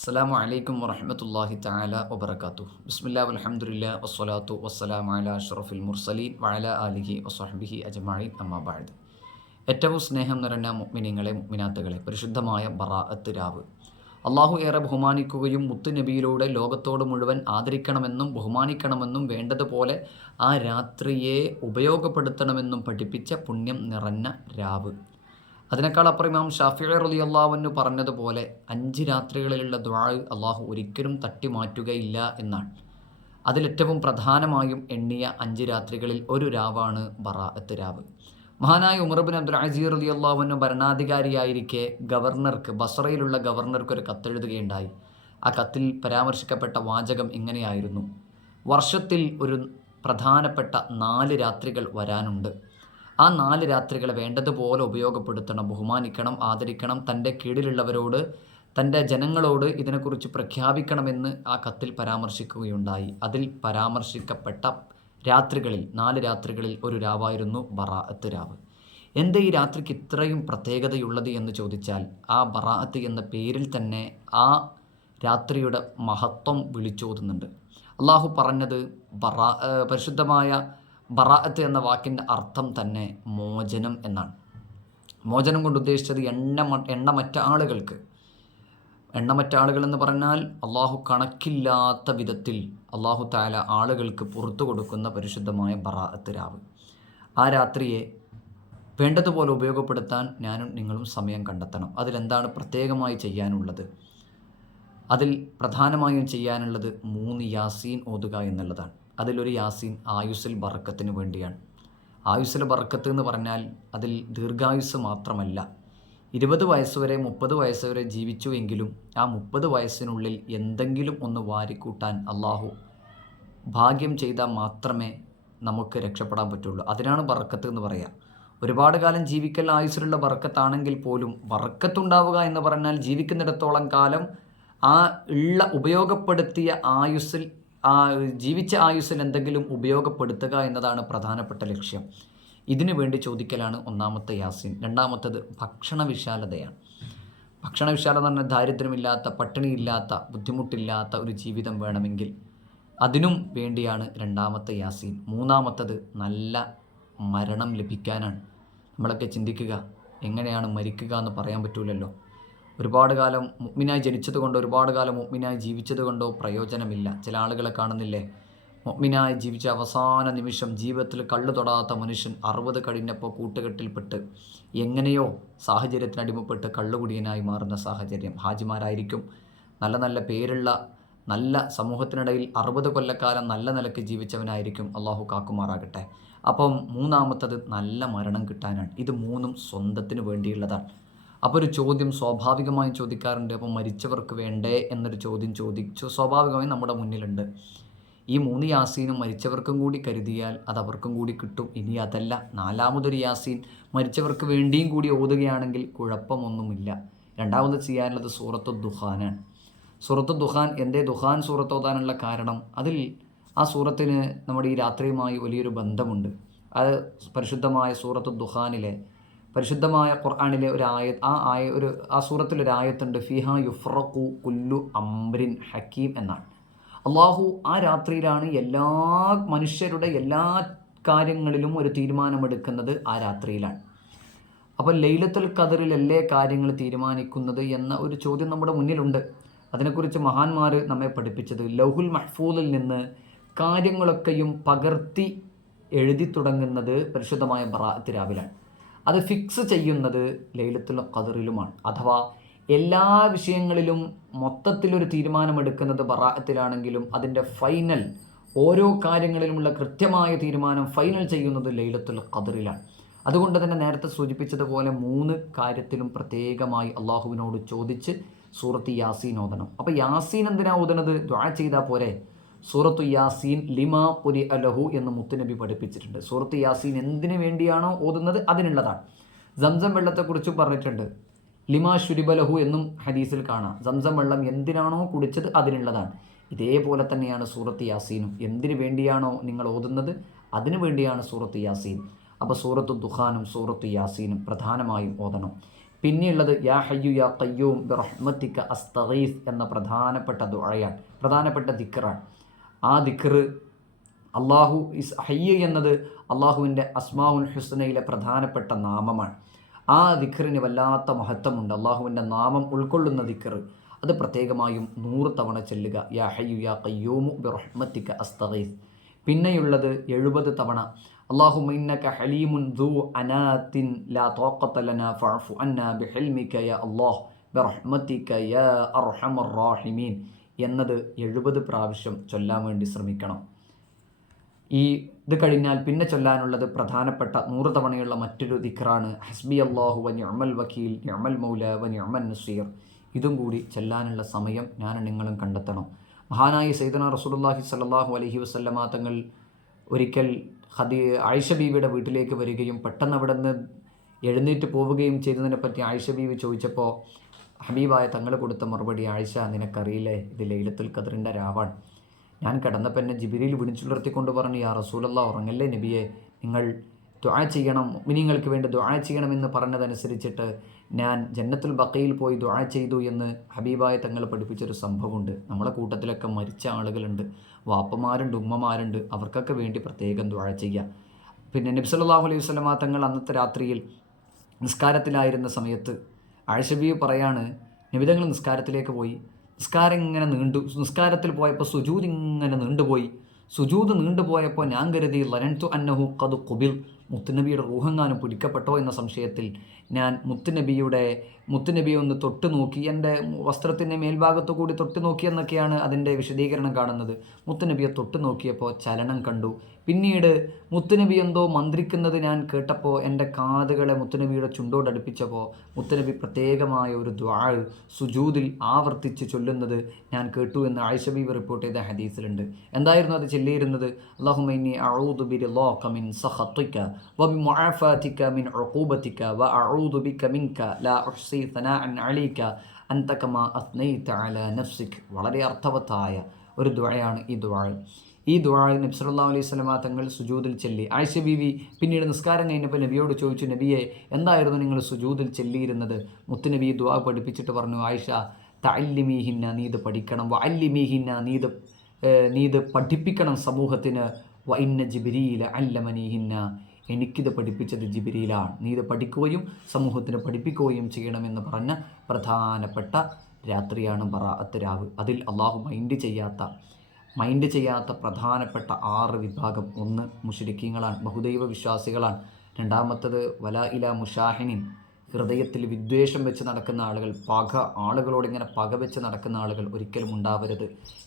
അസ്സലാമു അലൈക്കും വറഹ്മത്തുള്ളാഹി തആല വബറകാതുഹു. ബിസ്മില്ലാഹി വൽഹംദുലില്ലാഹി വസ്സലാത്തു വസ്സലാമു അലാ അഷ്റഫിൽ മുർസലീൻ വഅലാ ആലിഹി വസ്വഹ്ബിഹി അജ്മഈൻ അമ്മാ ബഅദ്. ഏറ്റവും സ്നേഹം നിറഞ്ഞ മുഅ്മിനീങ്ങളെ മുഅ്മിനാത്തുകളെ, പരിശുദ്ധമായ ബറാഅത്ത് രാവ് അള്ളാഹു ഏറെ ബഹുമാനിക്കുകയും മുത്തുനബിയിലൂടെ ലോകത്തോട് മുഴുവൻ ആദരിക്കണമെന്നും ബഹുമാനിക്കണമെന്നും വേണ്ടതുപോലെ ആ രാത്രിയെ ഉപയോഗപ്പെടുത്തണമെന്നും പഠിപ്പിച്ച പുണ്യം നിറഞ്ഞ രാവ്. അതിനേക്കാൾ അപ്പുറം ഇമാം ഷാഫിഈ റളിയല്ലാഹു അൻഹു പറഞ്ഞതുപോലെ 5 രാത്രികളിലുള്ള ദുആ അള്ളാഹു ഒരിക്കലും തട്ടിമാറ്റുകയില്ല എന്നാണ്. അതിലേറ്റവും പ്രധാനമായും എണ്ണിയ 5 രാത്രികളിൽ ഒരു രാവാണ് ബറാഅത്ത് രാവ്. മഹാനായ ഉമർ ഇബ്നു അബ്ദുൽ അസീസ് റളിയല്ലാഹു അൻഹു ഭരണാധികാരിയായിരിക്കെ ബസ്രയിലുള്ള ഗവർണർക്ക് ഒരു കത്തെഴുതുകയുണ്ടായി. ആ കത്തിൽ പരാമർശിക്കപ്പെട്ട വാചകം ഇങ്ങനെയായിരുന്നു: വർഷത്തിൽ ഒരു പ്രധാനപ്പെട്ട 4 രാത്രികൾ വരാനുണ്ട്. ആ 4 രാത്രികളെ വേണ്ടതുപോലെ ഉപയോഗപ്പെടുത്തണം, ബഹുമാനിക്കണം, ആദരിക്കണം, തൻ്റെ കീഴിലുള്ളവരോട്, തൻ്റെ ജനങ്ങളോട് ഇതിനെക്കുറിച്ച് പ്രഖ്യാപിക്കണമെന്ന് ആ കത്തിൽ പരാമർശിക്കുകയുണ്ടായി. അതിൽ പരാമർശിക്കപ്പെട്ട രാത്രികളിൽ 4 രാത്രികളിൽ ഒരു രാവായിരുന്നു ബറാഅത്ത് രാവ്. എന്താ ഈ രാത്രിക്ക് ഇത്രയും പ്രത്യേകതയുള്ളത് എന്ന് ചോദിച്ചാൽ, ആ ബറാഅത്ത് എന്ന പേരിൽ തന്നെ ആ രാത്രിയുടെ മഹത്വം വിളിച്ചോതുന്നുണ്ട്. അള്ളാഹു പറഞ്ഞത് പരിശുദ്ധമായ ബറാഅത്ത് എന്ന വാക്കിൻ്റെ അർത്ഥം തന്നെ മോചനം എന്നാണ്. മോചനം കൊണ്ട് ഉദ്ദേശിച്ചത് എണ്ണമറ്റ ആളുകൾക്ക്. എണ്ണമറ്റ ആളുകൾ എന്ന് പറഞ്ഞാൽ അള്ളാഹു കണക്കില്ലാത്ത വിധത്തിൽ അള്ളാഹു തആല ആളുകൾക്ക് പുറത്തു കൊടുക്കുന്ന പരിശുദ്ധമായ ബറാഅത്ത് രാവ്. ആ രാത്രിയെ വേണ്ടതുപോലെ ഉപയോഗപ്പെടുത്താൻ ഞാനും നിങ്ങളും സമയം കണ്ടെത്തണം. അതിലെന്താണ് പ്രത്യേകമായി ചെയ്യാനുള്ളത്? അതിൽ പ്രധാനമായും ചെയ്യാനുള്ളത് 3 യാസീൻ ഓതുക എന്നുള്ളതാണ്. അതിലൊരു യാസീൻ ആയുസ്സിൽ ബറക്കത്തിന് വേണ്ടിയാണ്. ആയുസ്സിൽ ബറക്കത്ത് എന്ന് പറഞ്ഞാൽ അതിൽ ദീർഘായുസ് മാത്രമല്ല. 20 വയസ്സ് വരെ 30 വയസ്സ് വരെ ജീവിച്ചുവെങ്കിലും ആ 30 വയസ്സിനുള്ളിൽ എന്തെങ്കിലും ഒന്ന് വാരിക്കൂട്ടാൻ അള്ളാഹു ഭാഗ്യം ചെയ്താൽ മാത്രമേ നമുക്ക് രക്ഷപ്പെടാൻ പറ്റുള്ളൂ. അതിനാണ് ബറക്കത്ത് എന്ന് പറയുക. ഒരുപാട് കാലം ജീവിക്കൽ ആയുസ്സിലുള്ള ബറക്കത്താണെങ്കിൽ പോലും ബറക്കത്തുണ്ടാവുക എന്ന് പറഞ്ഞാൽ ജീവിക്കുന്നിടത്തോളം കാലം ആ ഉപയോഗപ്പെടുത്തിയ ആയുസ്സിൽ, ആ ജീവിച്ച ആയുസ്സിൽ എന്തെങ്കിലും ഉപയോഗപ്പെടുത്തുക എന്നതാണ് പ്രധാനപ്പെട്ട ലക്ഷ്യം. ഇതിനു വേണ്ടി ചോദിക്കലാണ് ഒന്നാമത്തെ യാസീൻ. രണ്ടാമത്തത് ഭക്ഷണവിശാലതയാണ്. ഭക്ഷണവിശാലത എന്ന് പറഞ്ഞാൽ ദാരിദ്ര്യമില്ലാത്ത, പട്ടിണിയില്ലാത്ത, ബുദ്ധിമുട്ടില്ലാത്ത ഒരു ജീവിതം വേണമെങ്കിൽ അതിനും വേണ്ടിയാണ് രണ്ടാമത്തെ യാസീൻ. മൂന്നാമത്തത് നല്ല മരണം ലഭിക്കാനാണ്. നമ്മളൊക്കെ ചിന്തിക്കുക, എങ്ങനെയാണ് മരിക്കുക എന്ന് പറയാൻ പറ്റൂലല്ലോ. ഒരുപാട് കാലം മുഅ്മിനായി ജനിച്ചത് കൊണ്ടോ ഒരുപാട് കാലം മുഅ്മിനായി ജീവിച്ചത് കൊണ്ടോ പ്രയോജനമില്ല. ചില ആളുകളെ കാണുന്നില്ലേ, മുഅ്മിനായി ജീവിച്ച അവസാന നിമിഷം ജീവിതത്തിൽ കള്ളു തൊടാത്ത മനുഷ്യൻ 60 കഴിഞ്ഞപ്പോൾ കൂട്ടുകെട്ടിൽപ്പെട്ട് എങ്ങനെയോ സാഹചര്യത്തിന് അടിമപ്പെട്ട് കള്ളുകുടിയനായി മാറുന്ന സാഹചര്യം. ഹാജിമാരായിരിക്കും, നല്ല നല്ല പേരുള്ള, നല്ല സമൂഹത്തിനിടയിൽ 60 കൊല്ലക്കാലം നല്ല നിലയ്ക്ക് ജീവിച്ചവനായിരിക്കും. അള്ളാഹു കാക്കുമാറാകട്ടെ. അപ്പം മൂന്നാമത്തത് നല്ല മരണം കിട്ടാനാണ്. ഇത് മൂന്നും സ്വന്തത്തിന് വേണ്ടിയുള്ളതാണ്. അപ്പോൾ ഒരു ചോദ്യം സ്വാഭാവികമായും ചോദിക്കാറുണ്ട്, അപ്പോൾ മരിച്ചവർക്ക് വേണ്ടേ എന്നൊരു ചോദ്യം സ്വാഭാവികമായും നമ്മുടെ മുന്നിലുണ്ട്. ഈ 3 യാസീനും മരിച്ചവർക്കും കൂടി കരുതിയാൽ അത് അവർക്കും കൂടി കിട്ടും. ഇനി അതല്ല, 4മതൊരു യാസീൻ മരിച്ചവർക്ക് വേണ്ടിയും കൂടി ഓതുകയാണെങ്കിൽ കുഴപ്പമൊന്നുമില്ല. രണ്ടാമത് ചെയ്യാനുള്ളത് സൂറത്തു ദുഖാനാണ്. സൂറത്തു ദുഖാൻ, എന്തേ ദുഖാൻ സൂറത്ത് ഓതാനുള്ള കാരണം, അതിൽ ആ സൂറത്തിന് നമ്മുടെ ഈ രാത്രിയുമായി വലിയൊരു ബന്ധമുണ്ട്. അത് പരിശുദ്ധമായ സൂറത്തു ദുഖാനിലെ, പരിശുദ്ധമായ ഖുർആനിലെ ഒരു ആ സൂറത്തിലൊരു ആയത്തുണ്ട്, ഫിഹാ യുഫ്റഖു കുല്ലു അംറിൻ ഹക്കീം എന്നാണ്. അള്ളാഹു ആ രാത്രിയിലാണ് എല്ലാ മനുഷ്യരുടെ എല്ലാ കാര്യങ്ങളിലും ഒരു തീരുമാനമെടുക്കുന്നത്. ആ രാത്രിയിലാണ്. അപ്പോൾ ലൈലത്തുൽ ഖദറിലല്ലേ കാര്യങ്ങൾ തീരുമാനിക്കുന്നത് എന്ന ഒരു ചോദ്യം നമ്മുടെ മുന്നിലുണ്ട്. അതിനെക്കുറിച്ച് മഹാന്മാർ നമ്മെ പഠിപ്പിച്ചത്, ലൗഹുൽ മഹ്ഫൂദിൽ നിന്ന് കാര്യങ്ങളൊക്കെയും പകർത്തി എഴുതി തുടങ്ങുന്നത് പരിശുദ്ധമായ ബറാഅത്ത് രാവിലാണ്. അത് ഫിക്സ് ചെയ്യുന്നത് ലൈലത്തുൽ ഖദറിലുമാണ്. അഥവാ എല്ലാ വിഷയങ്ങളിലും മൊത്തത്തിലൊരു തീരുമാനമെടുക്കുന്നത് ബറാഅത്തിലാണെങ്കിലും അതിൻ്റെ ഫൈനൽ, ഓരോ കാര്യങ്ങളിലുമുള്ള കൃത്യമായ തീരുമാനം ഫൈനൽ ചെയ്യുന്നത് ലൈലത്തുൽ ഖദറിലാണ്. അതുകൊണ്ട് തന്നെ നേരത്തെ സൂചിപ്പിച്ചതുപോലെ 3 കാര്യത്തിലും പ്രത്യേകമായി അള്ളാഹുവിനോട് ചോദിച്ച് സൂറത്ത് യാസീൻ ഓതണം. അപ്പോൾ യാസീൻ എന്തിനാ ഓതുന്നത്? ദുആ ചെയ്താൽ പോരെ. സൂറത്തു യാസീൻ ലിമാ ഖുരിഅ ലഹു എന്ന് മുത്തുനബി പഠിപ്പിച്ചിട്ടുണ്ട്. സൂറത്ത് യാസീൻ എന്തിനു വേണ്ടിയാണോ ഓതുന്നത് അതിനുള്ളതാണ്. സംസം വെള്ളത്തെക്കുറിച്ച് പറഞ്ഞിട്ടുണ്ട്, ലിമാ ശുരിബ ലഹു എന്നും ഹദീസിൽ കാണാം. സംസം വെള്ളം എന്തിനാണോ കുടിച്ചത് അതിനുള്ളതാണ്. ഇതേപോലെ തന്നെയാണ് സൂറത്ത് യാസീനും. എന്തിനു വേണ്ടിയാണോ നിങ്ങൾ ഓതുന്നത് അതിനു വേണ്ടിയാണ് സൂറത്ത് യാസീൻ. അപ്പോൾ സൂറത്തു ദുഖാനും സൂറത്തു യാസീനും പ്രധാനമായും ഓതണം. പിന്നെയുള്ളത് യാ ഹയ്യു യാ ഖയ്യൂം ബിറഹ്മതിക അസ്തഗീസ് എന്ന പ്രധാനപ്പെട്ട ദുആയാണ്, പ്രധാനപ്പെട്ട ദിക്റാണ്. ആ ദിക്ർ ഹയ്യ് എന്നത് അള്ളാഹുവിൻ്റെ അസ്മാഉൽ ഹുസ്നയിലെ പ്രധാനപ്പെട്ട നാമമാണ്. ആ ദിക്റിന് വല്ലാത്ത മഹത്വമുണ്ട്. അള്ളാഹുവിൻ്റെ നാമം ഉൾക്കൊള്ളുന്ന ദിക്ർ അത് പ്രത്യേകമായും 100 തവണ ചെല്ലുക. യാ ഹയ്യു യാ ഖയ്യൂമു ബിറഹ്മതിക അസ്തഗീസ്. പിന്നെയുള്ളത് 70 തവണ അല്ലാഹുമ്മ ഇന്നക ഹലീമുൻ ദൂ അനാത്തിൻ ലാ ത്വാഖത ലനാ ഫഅഫു അന്നാ ബിഹിൽമിക യാ അല്ലാഹ് ബിറഹ്മതിക യാ അർഹമർ റാഹിമീൻ എന്നത് 70 പ്രാവശ്യം ചൊല്ലാൻ വേണ്ടി ശ്രമിക്കണം. ഇത് കഴിഞ്ഞാൽ പിന്നെ ചൊല്ലാനുള്ളത് പ്രധാനപ്പെട്ട 100 തവണയുള്ള മറ്റൊരു ദിക്റാണ് ഹസ്ബി അല്ലാഹു വ നിഅമൽ വക്കീൽ നിഅമൽ മൗല വ നിഅമൻ നസീർ. ഇതും കൂടി ചെല്ലാനുള്ള സമയം ഞാനും നിങ്ങളും കണ്ടെത്തണം. മഹാനായ സയ്യിദുനാ റസൂലുള്ളാഹി സ്വല്ലല്ലാഹു അലൈഹി വസല്ലമ തങ്ങൾ ഒരിക്കൽ ആയിഷ ബീവിയുടെ വീട്ടിലേക്ക് വരികയും പെട്ടെന്ന് അവിടെ നിന്ന് എഴുന്നേറ്റ് പോവുകയും ചെയ്തതിനെപ്പറ്റി ആയിഷ ബീവി ചോദിച്ചപ്പോൾ ഹബീബായ തങ്ങൾ കൊടുത്ത മറുപടി, ആയിഷ നിനക്കറിയില്ലേ ഇത് ലൈലത്തുൽ ഖദ്റിൻ്റെ രാവാണ്. ഞാൻ കിടന്നപ്പോൾ എന്നെ ജിബ്രീൽ വിളിച്ചുണർത്തിക്കൊണ്ട് പറഞ്ഞു, യാ റസൂലല്ലാഹ് ഉറങ്ങല്ലേ നബിയെ, നിങ്ങൾ ദുആ ചെയ്യണം, മുഅ്മിനീങ്ങൾക്ക് വേണ്ടി ദുആ ചെയ്യണമെന്ന് പറഞ്ഞതനുസരിച്ചിട്ട് ഞാൻ ജന്നത്തുൽ ബഖയിൽ പോയി ദുആ ചെയ്തു എന്ന് ഹബീബായ തങ്ങൾ പഠിപ്പിച്ചൊരു സംഭവമുണ്ട്. നമ്മളെ കൂട്ടത്തിലൊക്കെ മരിച്ച ആളുകളുണ്ട്, വാപ്പമാരുണ്ട്, ഉമ്മമാരുണ്ട്, അവർക്കൊക്കെ വേണ്ടി പ്രത്യേകം ദുആ ചെയ്യുക. പിന്നെ നബി സല്ലല്ലാഹു അലൈഹി വസല്ലമ തങ്ങൾ അന്നത്തെ രാത്രിയിൽ നിസ്കാരത്തിലായിരുന്ന സമയത്ത് ആയിഷ ബീവി പറയാണ്, നബി തങ്ങൾ നിസ്കാരത്തിലേക്ക് പോയി, നിസ്കാരത്തിൽ പോയപ്പോൾ സുജൂദ് ഇങ്ങനെ നീണ്ടുപോയി. സുജൂദ് നീണ്ടുപോയപ്പോൾ ഞാൻ കരുതി ലനൻതു അന്നഹു ഖദ് ഖുബിൽ, മുത്തുനബിയുടെ റൂഹെങ്ങാനും പിടിക്കപ്പെട്ടോ എന്ന സംശയത്തിൽ ഞാൻ മുത്തുനബിയെ ഒന്ന് തൊട്ട് നോക്കി, എൻ്റെ വസ്ത്രത്തിൻ്റെ മേൽഭാഗത്തു കൂടി തൊട്ട് നോക്കിയെന്നൊക്കെയാണ് അതിൻ്റെ വിശദീകരണം കാണുന്നത്. മുത്തുനബിയെ തൊട്ട് നോക്കിയപ്പോൾ ചലനം കണ്ടു. പിന്നീട് മുത്തുനബി എന്തോ മന്ത്രിക്കുന്നത് ഞാൻ കേട്ടപ്പോൾ എൻ്റെ കാതുകളെ മുത്തുനബിയുടെ ചുണ്ടോടടുപ്പിച്ചപ്പോൾ മുത്തുനബി പ്രത്യേകമായ ഒരു ദുആ സുജൂദിൽ ആവർത്തിച്ച് ചൊല്ലുന്നത് ഞാൻ കേട്ടു എന്ന് ആയിഷ ബീവി റിപ്പോർട്ട് ചെയ്ത ഹദീസിലുണ്ട്. എന്തായിരുന്നു അത് ചൊല്ലിയിരുന്നത്? അല്ലാഹുമ്മ ഇന്നി അഊദു ബിറിളാക മിൻ സഖതിക വബിമുആഫാതിക മിൻ ഉഖൂബതിക വഅഊദു ബിക മിൻക ലാ ഉഹ്സി സനാഅൻ അലൈക അൻത കമാ അസ്നൈത അലാ നഫ്സിക. വളരെ അർത്ഥവത്തായ ഒരു ദുആയാണ് ഈ ദുആ. ഈ ദുആ നബി സല്ലല്ലാഹു അലൈഹി വസല്ലമ തങ്ങൾ സുജൂദിൽ ചൊല്ലി. ആയിഷ ബീവി പിന്നീട് നിസ്കാരം കഴിഞ്ഞപ്പോൾ നബിയോട് ചോദിച്ചു, നബിയെ എന്തായിരുന്നു നിങ്ങൾ സുജൂദിൽ ചൊല്ലിയിരുന്നത്? മുത്തുനബി ദുആ പഠിപ്പിച്ചിട്ട് പറഞ്ഞു, ആയിഷ തഅല്ലിമീഹിന്ന, നീ ഇത് പഠിക്കണം, വഅല്ലിമീഹിന്ന, നീ ഇത് പഠിപ്പിക്കണം സമൂഹത്തിന്, വഇന്ന ജിബ്രീല അല്ലമനീഹിന്ന, എനിക്കിത് പഠിപ്പിച്ചത് ജിബ്രീലാണ്, നീ ഇത് പഠിക്കുകയും സമൂഹത്തിന് പഠിപ്പിക്കുകയും ചെയ്യണമെന്ന് പറഞ്ഞ പ്രധാനപ്പെട്ട രാത്രിയാണ് ബറാഅത്ത് രാവ്. അതിൽ അള്ളാഹു മൈൻഡ് ചെയ്യാത്ത പ്രധാനപ്പെട്ട 6 വിഭാഗം. 1 മുശ്രിക്കീങ്ങളാണ്, ബഹുദൈവ വിശ്വാസികളാണ്. രണ്ടാമത്തത് വലാ ഇലാ മുഷാഹിനിൻ, ഹൃദയത്തിൽ വിദ്വേഷം വെച്ച് നടക്കുന്ന ആളുകൾ, ആളുകളോട് ഇങ്ങനെ പക വെച്ച് നടക്കുന്ന ആളുകൾ ഒരിക്കലും ഉണ്ടാവരുത്.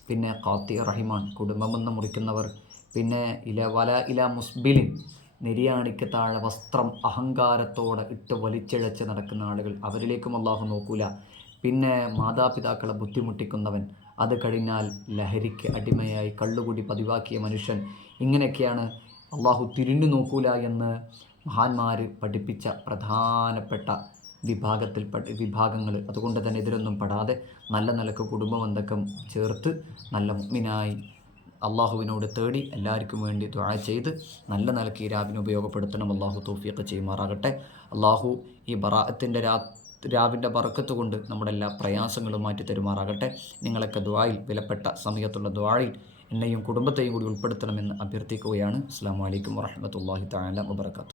പിന്നെ ഖാത്തി റഹിമാൻ, കുടുംബമെന്ന് മുറിക്കുന്നവർ. പിന്നെ വലാ ഇലാ മുസ്ബിലിൻ, നെരിയാണിക്ക് താഴെ വസ്ത്രം അഹങ്കാരത്തോടെ ഇട്ട് വലിച്ചിഴച്ച് നടക്കുന്ന ആളുകൾ, അവരിലേക്കും അള്ളാഹു നോക്കൂല. പിന്നെ മാതാപിതാക്കളെ ബുദ്ധിമുട്ടിക്കുന്നവൻ, അത് കഴിഞ്ഞാൽ ലഹരിക്ക് അടിമയായി കള്ളുകുടി പതിവാക്കിയ മനുഷ്യൻ, ഇങ്ങനെയൊക്കെയാണ് അള്ളാഹു തിരിഞ്ഞു നോക്കൂല എന്ന് മഹാന്മാർ പഠിപ്പിച്ച പ്രധാനപ്പെട്ട വിഭാഗങ്ങൾ. അതുകൊണ്ട് തന്നെ ഇതിലൊന്നും പെടാതെ നല്ല നിലക്ക് കുടുംബബന്ധക്കം ചേർത്ത് നല്ല മുഅ്മിനായി അള്ളാഹുവിനോട് തേടി എല്ലാവർക്കും വേണ്ടി ദുആ ചെയ്ത് നല്ല നിലക്ക് ഈ രാവിനെ ഉപയോഗപ്പെടുത്തണം. അള്ളാഹു തൗഫീഖ് ചെയ്യുമാറാകട്ടെ. അള്ളാഹു ഈ ബറാഅത്തിൻ്റെ രാവിൻ്റെ ബറക്കത്ത് കൊണ്ട് നമ്മുടെ എല്ലാ പ്രയാസങ്ങളും മാറ്റി തരുമാറാകട്ടെ. നിങ്ങളൊക്കെ ദുആയിൽ, വിലപ്പെട്ട സമയത്തുള്ള ദുആയിൽ എന്നെയും കുടുംബത്തെയും കൂടി ഉൾപ്പെടുത്തണമെന്ന് അഭ്യർത്ഥിക്കുകയാണ്. അസ്സലാമു അലൈക്കും വറഹ്മത്തുള്ളാഹി തആല വബറകാതുഹു.